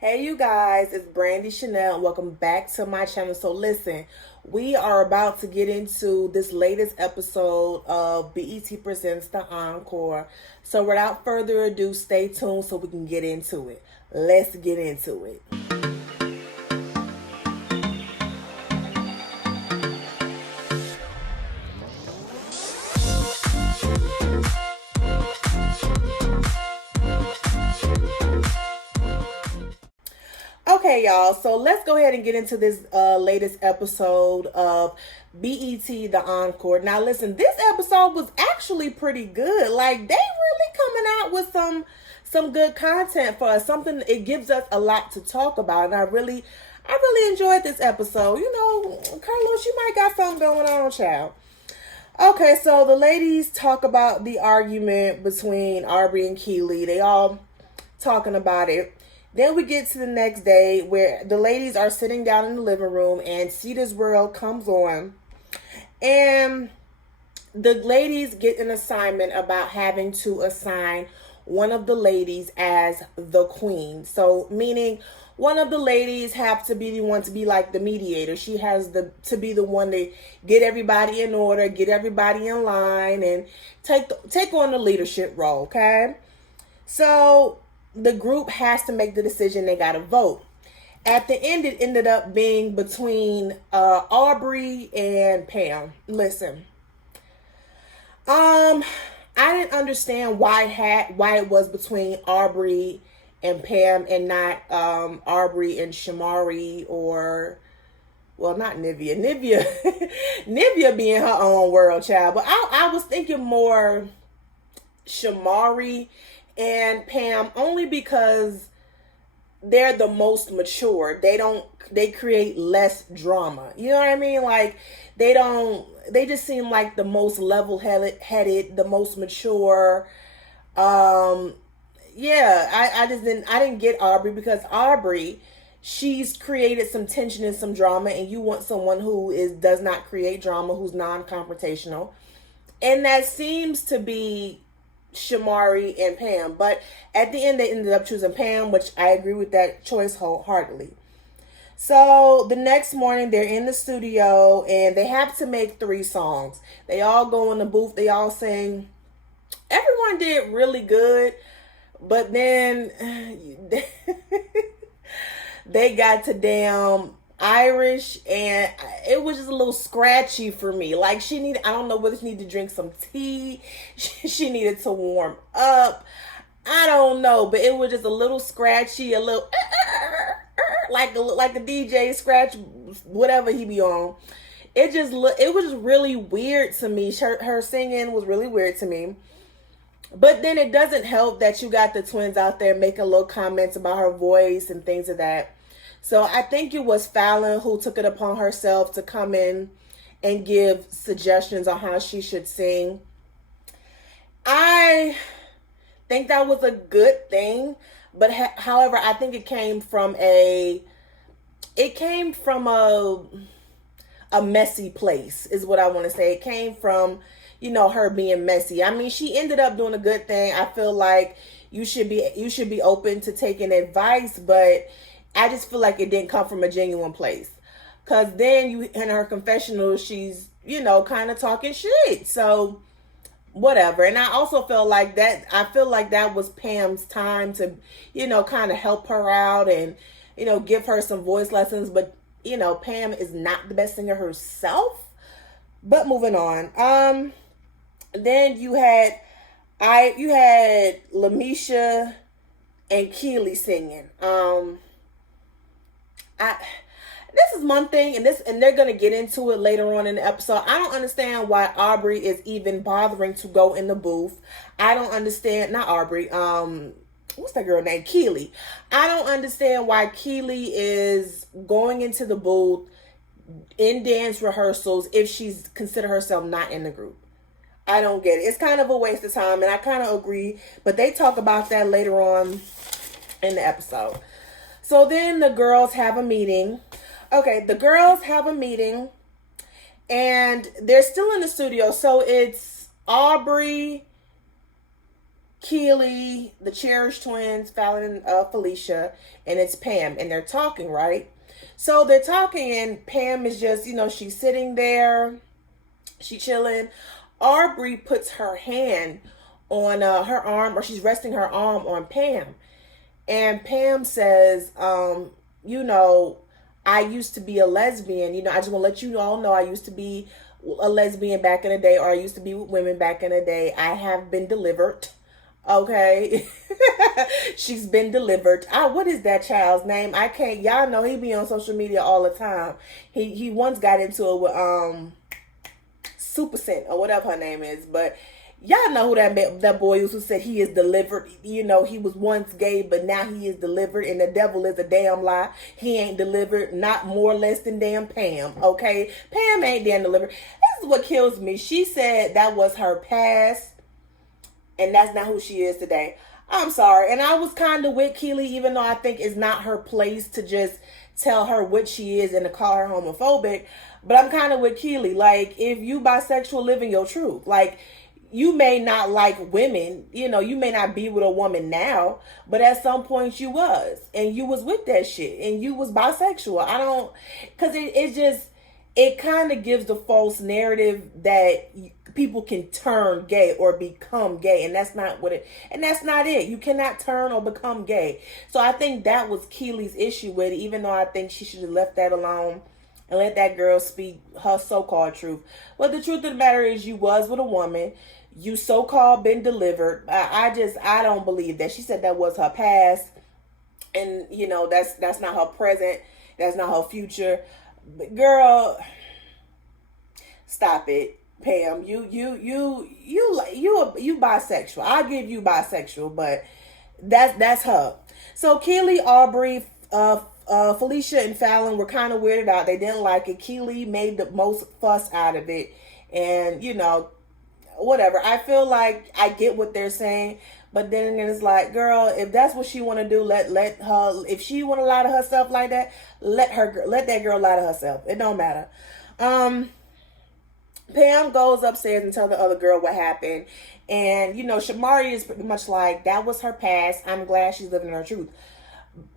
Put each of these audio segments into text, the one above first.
Hey you guys, it's Brandy Chanel and welcome back to my channel. So listen, we are about to get into this latest episode of BET Presents the Encore. So without further ado, stay tuned so we can get into it. Let's get into it. Okay, y'all. So let's go ahead and get into this latest episode of BET The Encore. Now, listen, this episode was actually pretty good. Like they really coming out with some good content for us. Something it gives us a lot to talk about, and I really enjoyed this episode. You know, Carlos, you might got something going on, child. Okay, so the ladies talk about the argument between Aubrey and Keely. They all talking about it. Then we get to the next day where the ladies are sitting down in the living room and Cedar's World comes on. And the ladies get an assignment about having to assign one of the ladies as the queen. So meaning one of the ladies have to be the one to be like the mediator. She has to be the one to get everybody in order, get everybody in line, and take on the leadership role, okay? So the group has to make the decision. They got to vote. At the end, it ended up being between Aubrey and Pam. Listen, I didn't understand why it was between Aubrey and Pam and not Aubrey and Shamari or, well, not Nivea. Nivea being her own world, child. But I was thinking more Shamari and Pam, only because they're the most mature. They create less drama. You know what I mean? Like they just seem like the most level-headed, the most mature. Yeah, I didn't get Aubrey, because Aubrey, she's created some tension and some drama, and you want someone who does not create drama, who's non-confrontational. And that seems to be Shamari and Pam, but at the end they ended up choosing Pam, which I agree with that choice wholeheartedly. So the next morning they're in the studio and they have to make 3 songs. They all go in the booth, they all sing. Everyone did really good, but then they got to damn Irish, and it was just a little scratchy for me. Like I don't know whether she needed to drink some tea, she needed to warm up, I don't know, but it was just a little scratchy, a little like a DJ scratch, whatever he be on. It was just really weird to me. Her singing was really weird to me. But then it doesn't help that you got the twins out there making little comments about her voice and things of that. So I think it was Fallon who took it upon herself to come in and give suggestions on how she should sing. I think that was a good thing, but however, I think it came from a messy place, is what I want to say. It came from, her being messy. I mean, she ended up doing a good thing. I feel like you should be open to taking advice, but I just feel like it didn't come from a genuine place. Cause then in her confessional, she's, kind of talking shit. So whatever. And I also feel like that was Pam's time to, kind of help her out and, give her some voice lessons. But, Pam is not the best singer herself. But moving on. Then you had Lamisha and Keely singing. This is one thing, and they're gonna get into it later on in the episode. I don't understand why Aubrey is even bothering to go in the booth. I don't understand, not Aubrey. What's that girl named? Keely. I don't understand why Keely is going into the booth in dance rehearsals if she's consider herself not in the group. I don't get it. It's kind of a waste of time, and I kind of agree. But they talk about that later on in the episode. So then the girls have a meeting. Okay, the girls have a meeting and they're still in the studio. So it's Aubrey, Keely, the Cherish twins, Fallon and Felicia, and it's Pam, and they're talking, right? So they're talking, and Pam is just, she's sitting there, she chilling. Aubrey puts her hand on her arm, or she's resting her arm on Pam, and Pam says, I used to be a lesbian. I just want to let you all know I used to be a lesbian back in the day, or I used to be with women back in the day. I have been delivered. Okay. She's been delivered. What is that child's name? I can't. Y'all know he be on social media all the time. He once got into it with Super Scent or whatever her name is, but y'all know who that boy is who said he is delivered. He was once gay, but now he is delivered, and the devil is a damn lie. He ain't delivered, not more or less than damn Pam. Okay, Pam ain't damn delivered. This is what kills me. She said that was her past, and that's not who she is today. I'm sorry. And I was kind of with Keely, even though I think it's not her place to just tell her what she is and to call her homophobic. But I'm kind of with Keely. Like, if you bisexual, live in your truth. Like, you may not like women, you may not be with a woman now, but at some point you was, and you was with that shit, and you was bisexual. Because it kind of gives the false narrative that people can turn gay or become gay, and that's not it. You cannot turn or become gay. So I think that was Keely's issue with it, even though I think she should have left that alone and let that girl speak her so-called truth. But the truth of the matter is, you was with a woman. You so-called been delivered. I don't believe that. She said that was her past, and that's not her present. That's not her future. But girl, stop it, Pam. You bisexual. I'll give you bisexual, but that's her. So Keely, Aubrey, Felicia, and Fallon were kind of weirded out. They didn't like it. Keely made the most fuss out of it, and whatever. I feel like I get what they're saying, but then it's like, girl, if that's what she want to do, let her. If she want to lie to herself like that, let that girl lie to herself. It don't matter. Pam goes upstairs and tells the other girl what happened, and Shamari is pretty much like, that was her past. I'm glad she's living her truth.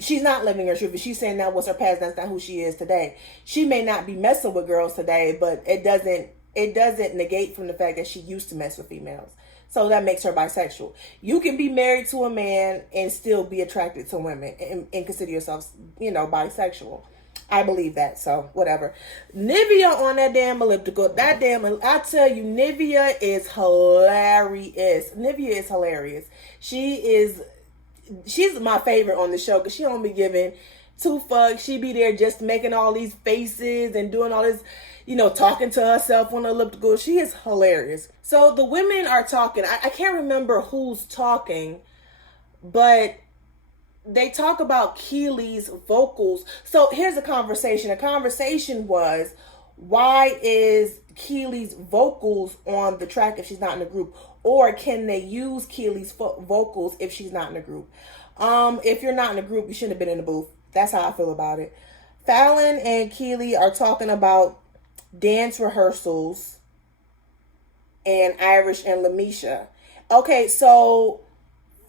She's not living her truth, but she's saying that was her past. That's not who she is today. She may not be messing with girls today, but it doesn't negate from the fact that she used to mess with females. So that makes her bisexual. You can be married to a man and still be attracted to women and consider yourself, bisexual. I believe that. So whatever. Nivea on that damn elliptical. I tell you, Nivea is hilarious. Nivea is hilarious. She's my favorite on the show because she don't be giving two fucks. She be there just making all these faces and doing all this, talking to herself on the elliptical. She is hilarious. So the women are talking. I can't remember who's talking, but they talk about Keely's vocals. So here's a conversation. A conversation was, why is Keely's vocals on the track if she's not in the group? Or can they use Keely's vocals if she's not in the group? If you're not in the group, you shouldn't have been in the booth. That's how I feel about it. Fallon and Keely are talking about dance rehearsals and Irish and Lamisha. Okay, so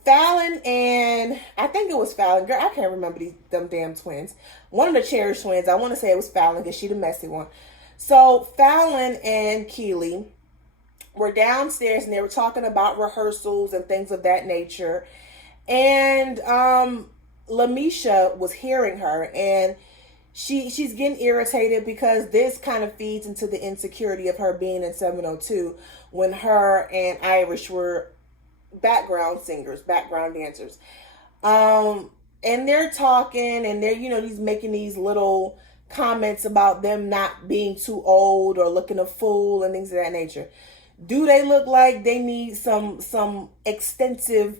Fallon and I think it was Fallon. Girl, I can't remember them damn twins. One of the Cherish twins. I want to say it was Fallon because she the messy one. So Fallon and Keely were downstairs and they were talking about rehearsals and things of that nature. And Lamisha was hearing her, and she's getting irritated because this kind of feeds into the insecurity of her being in 702 when her and Irish were background singers, background dancers. And they're talking and they're, he's making these little comments about them not being too old or looking a fool and things of that nature. Do they look like they need some extensive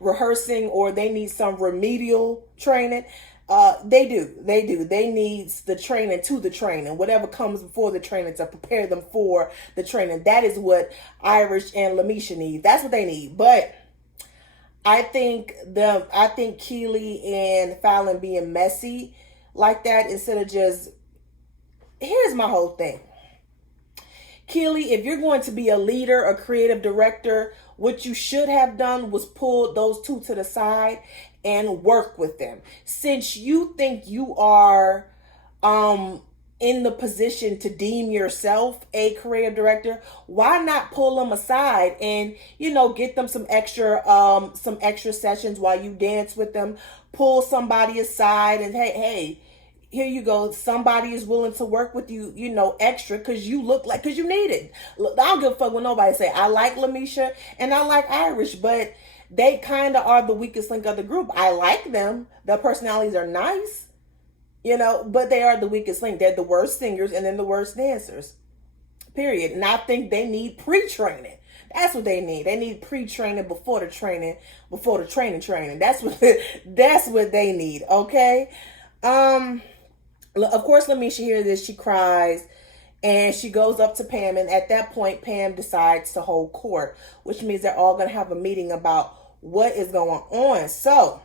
rehearsing, or they need some remedial training? They do. They need the training to the training. Whatever comes before the training to prepare them for the training. That is what Irish and Lamisha need. That's what they need. But I think Keely and Fallon being messy like that instead of just, here's my whole thing. Keely, if you're going to be a leader, a creative director, what you should have done was pull those two to the side and work with them. Since you think you are in the position to deem yourself a creative director, why not pull them aside and, get them some extra sessions while you dance with them. Pull somebody aside and hey, here you go. Somebody is willing to work with you, extra because you need it. Look, I don't give a fuck what nobody say. I like Lamisha and I like Irish, but they kind of are the weakest link of the group. I like them. Their personalities are nice, but they are the weakest link. They're the worst singers and then the worst dancers, period. And I think they need pre-training. That's what they need. They need pre-training before the training. That's what they need. Okay. Of course, Lamisha hears this. She cries and she goes up to Pam. And at that point, Pam decides to hold court, which means they're all going to have a meeting about what is going on. So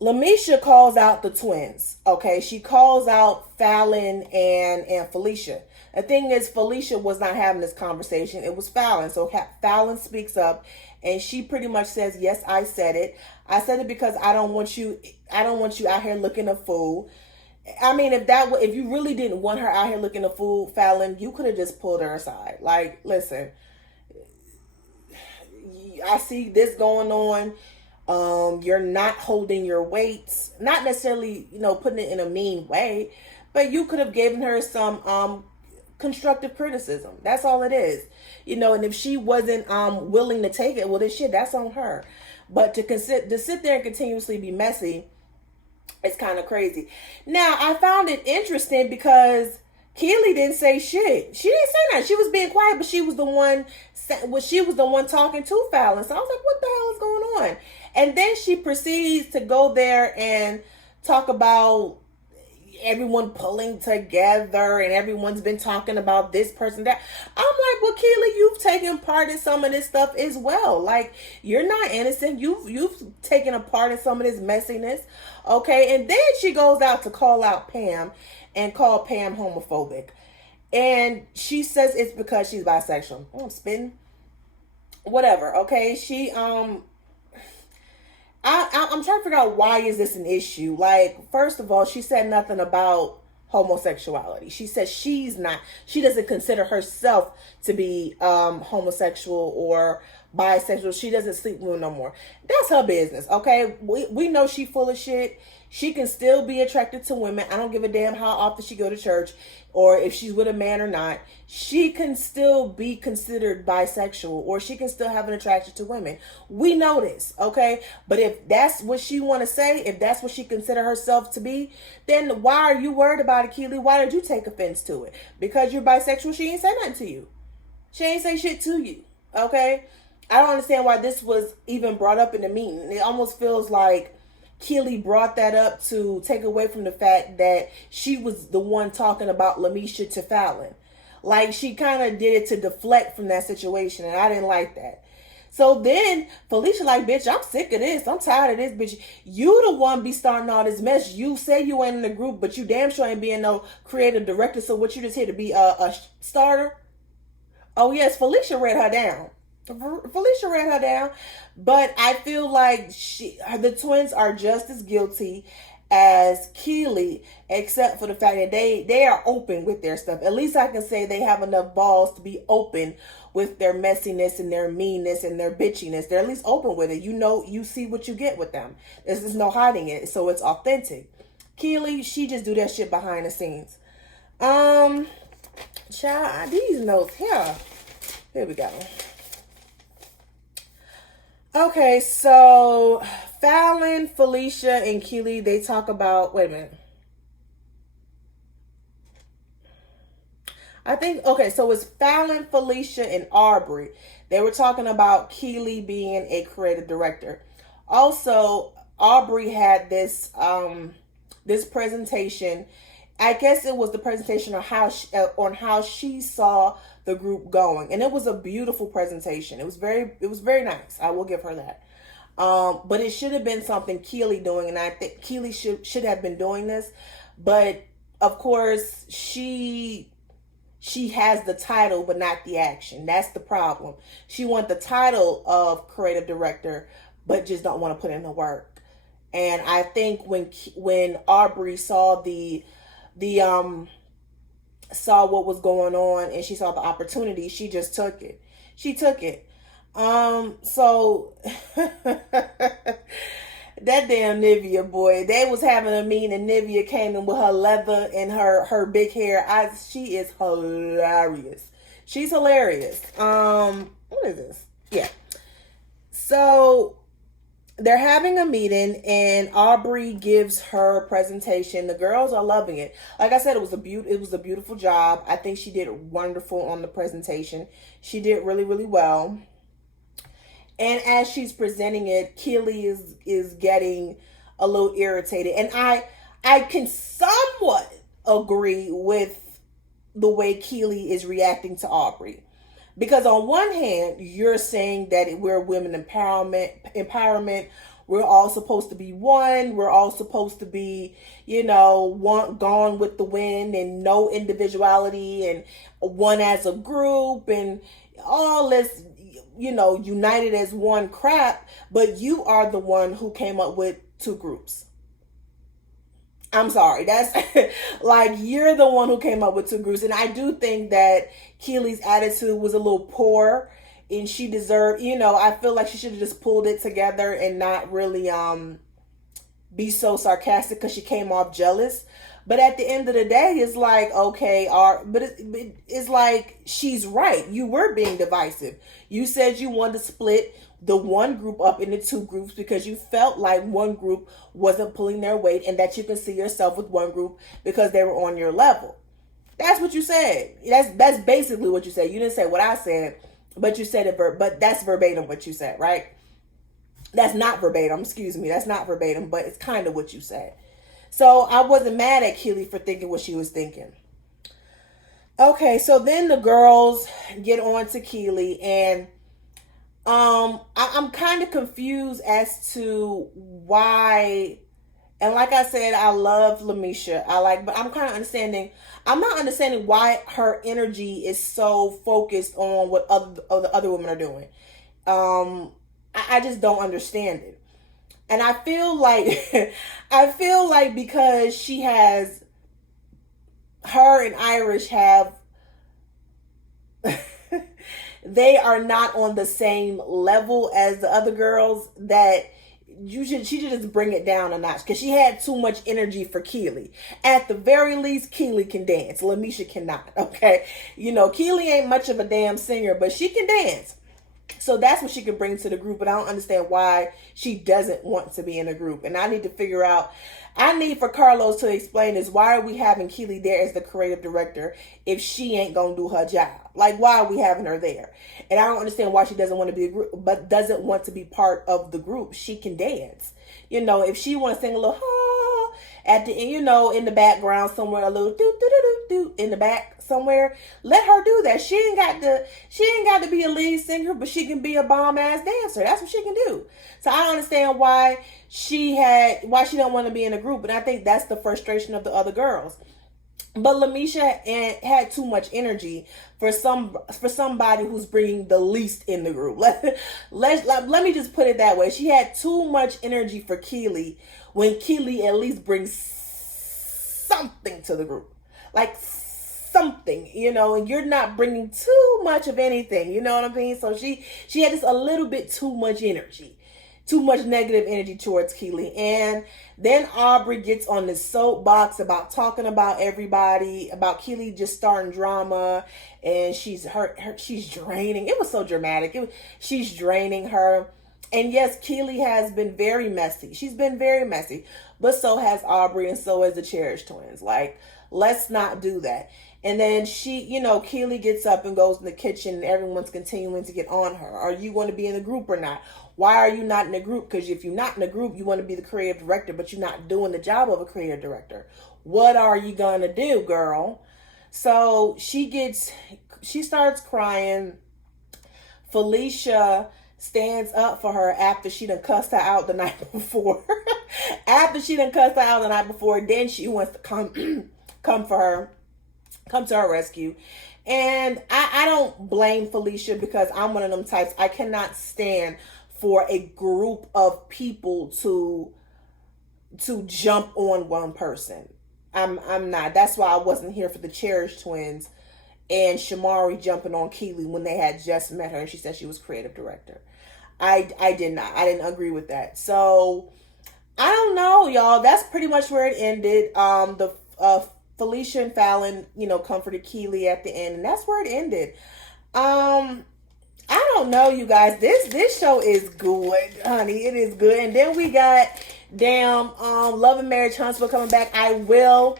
Lamisha calls out the twins. Okay. She calls out Fallon and Felicia. The thing is, Felicia was not having this conversation. It was Fallon. So Fallon speaks up and she pretty much says, yes, I said it. I said it because I don't want you out here looking a fool. I mean, if you really didn't want her out here looking a fool, Fallon, you could have just pulled her aside. Like, listen, I see this going on. You're not holding your weights, not necessarily, putting it in a mean way, but you could have given her some, constructive criticism. That's all it is, and if she wasn't, willing to take it, well, then shit, that's on her. But to sit there and continuously be messy, it's kind of crazy. Now, I found it interesting because Keely didn't say shit. She didn't say nothing. She was being quiet, but she was the one talking to Fallon. So I was like, what the hell is going on? And then she proceeds to go there and talk about everyone pulling together and everyone's been talking about this person, that. I'm like, well, Keely, you've taken part in some of this stuff as well. Like, you're not innocent. You've taken a part in some of this messiness. Okay. And then she goes out to call out Pam and call Pam homophobic. And she says it's because she's bisexual. I'm spitting. Whatever. Okay. I'm trying to figure out, why is this an issue? Like, first of all, she said nothing about homosexuality. She says she doesn't consider herself to be homosexual or bisexual. She doesn't sleep with no more. That's her business, okay? We know she full of shit. She can still be attracted to women. I don't give a damn how often she go to church or if she's with a man or not. She can still be considered bisexual or she can still have an attraction to women. We know this, okay? But if that's what she want to say, if that's what she consider herself to be, then why are you worried about it, Keely? Why did you take offense to it? Because you're bisexual, she ain't say nothing to you. She ain't say shit to you, okay? I don't understand why this was even brought up in the meeting. It almost feels like Keely brought that up to take away from the fact that she was the one talking about Lamisha to Fallon. Like, she kind of did it to deflect from that situation, and I didn't like that. So then Felicia like, bitch, I'm sick of this. I'm tired of this, bitch. You the one be starting all this mess. You say you ain't in the group, but you damn sure ain't being no creative director. So what, you just here to be a starter? Oh yes, Felicia read her down. But I feel like the twins are just as guilty as Keely, except for the fact that they are open with their stuff. At least I can say they have enough balls to be open with their messiness and their meanness and their bitchiness. They're at least open with it. You see what you get with them. There's no hiding it, so it's authentic. Keely, she just do that shit behind the scenes. Child, these notes here. Here we go. Okay, so Fallon, Felicia, and Keely, they talk about, wait a minute. Okay, so it's Fallon, Felicia, and Aubrey. They were talking about Keely being a creative director. Also, Aubrey had this presentation. I guess it was the presentation on how she saw the group going, and it was a beautiful presentation. It was very nice. I will give her that. But it should have been something Keely doing, and I think Keely should have been doing this. But of course, she she has the title but not the action. That's the problem. She wants the title of creative director but just don't want to put in the work. And I think when Aubrey saw saw what was going on and she saw the opportunity, she just took it. She took it. So that damn Nivea, boy, they was having a meeting and Nivea came in with her leather and her big hair. She is hilarious. She's hilarious. What is this? Yeah. So they're having a meeting and Aubrey gives her presentation. The girls are loving it. Like I said, it was a beautiful job. I think she did wonderful on the presentation. She did really, really well. And as she's presenting it, Keely is getting a little irritated. And I can somewhat agree with the way Keely is reacting to Aubrey. Because on one hand, you're saying that we're women empowerment. We're all supposed to be one. We're all supposed to be, gone with the wind and no individuality and one as a group and all this, united as one crap. But you are the one who came up with two groups. I'm sorry. That's like, you're the one who came up with two groups. And I do think that Keely's attitude was a little poor and she deserved, I feel like she should have just pulled it together and not really be so sarcastic because she came off jealous. But at the end of the day, it's like, okay, it's like she's right. You were being divisive. You said you wanted to split the one group up into two groups because you felt like one group wasn't pulling their weight and that you can see yourself with one group because they were on your level. That's what you said. That's basically what you said. You didn't say what I said, but you said it, but that's verbatim what you said, right? That's not verbatim, excuse me. That's not verbatim, but it's kind of what you said. So I wasn't mad at Keely for thinking what she was thinking. Okay, so then the girls get on to Keely and I'm kind of confused as to why. And like I said, I love Lamisha. But I'm not understanding why her energy is so focused on what other women are doing. I just don't understand it. And I feel like because she has, her and Irish have, they are not on the same level as the other girls, that she should just bring it down a notch because she had too much energy for Keely. At the very least, Keely can dance. Lamisha cannot. Okay. Keely ain't much of a damn singer, but she can dance. So that's what she could bring to the group. But I don't understand why she doesn't want to be in a group. And I need to figure out, I need for Carlos to explain this. Why are we having Keely there as the creative director if she ain't going to do her job? Like, why are we having her there? And I don't understand why she doesn't want to be a group, but doesn't want to be part of the group. She can dance. If she want to sing a little, at the end, in the background somewhere, a little do in the back somewhere, let her do that. She ain't got to be a lead singer, but she can be a bomb ass dancer. That's what she can do. So I don't understand why she don't want to be in a group. And I think that's the frustration of the other girls. But Lamisha had too much energy for somebody who's bringing the least in the group. Let me just put it that way. She had too much energy for Keely when Keely at least brings something to the group. Like something, and you're not bringing too much of anything. You know what I mean? So she had just a little bit too much energy. Too much negative energy towards Keely. And then Aubrey gets on this soapbox about talking about everybody, about Keely just starting drama, and she's draining. It was so dramatic. She's draining her. And yes, Keely has been very messy. She's been very messy. But so has Aubrey, and so has the Cherish twins. Like, let's not do that. And then Keely gets up and goes in the kitchen and everyone's continuing to get on her. Are you going to be in the group or not? Why are you not in the group? Because if you're not in the group, you want to be the creative director, but you're not doing the job of a creative director. What are you going to do, girl? So she starts crying. Felicia stands up for her after she done cussed her out the night before. Then she wants to come to her rescue. And I don't blame Felicia because I'm one of them types. I cannot stand for a group of people to jump on one person. I'm not. That's why I wasn't here for the Cherish twins and Shamari jumping on Keely when they had just met her and she said she was creative director. I did not. I didn't agree with that. So I don't know, y'all. That's pretty much where it ended. The Felicia and Fallon, comforted Keely at the end, and that's where it ended. I don't know, you guys. This show is good, honey. It is good. And then we got Love and Marriage Huntsville coming back. I will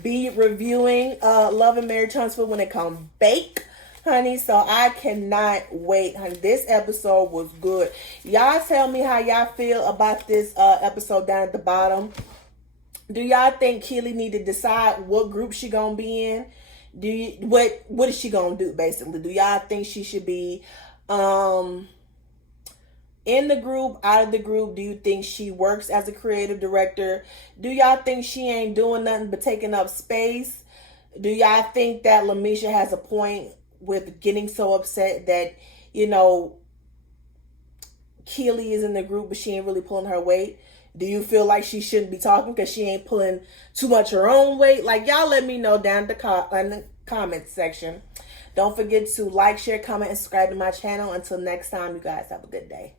be reviewing Love and Marriage Huntsville when it comes back, honey. So I cannot wait, honey. This episode was good. Y'all tell me how y'all feel about this episode down at the bottom. Do y'all think Keely need to decide what group she gonna be in? What is she gonna do, basically? Do y'all think she should be in the group, out of the group? Do you think she works as a creative director? Do y'all think she ain't doing nothing but taking up space? Do y'all think that Lamisha has a point with getting so upset that, Keely is in the group but she ain't really pulling her weight? Do you feel like she shouldn't be talking because she ain't pulling too much her own weight? Like, y'all let me know down in the comment section. Don't forget to like, share, comment, and subscribe to my channel. Until next time, you guys have a good day.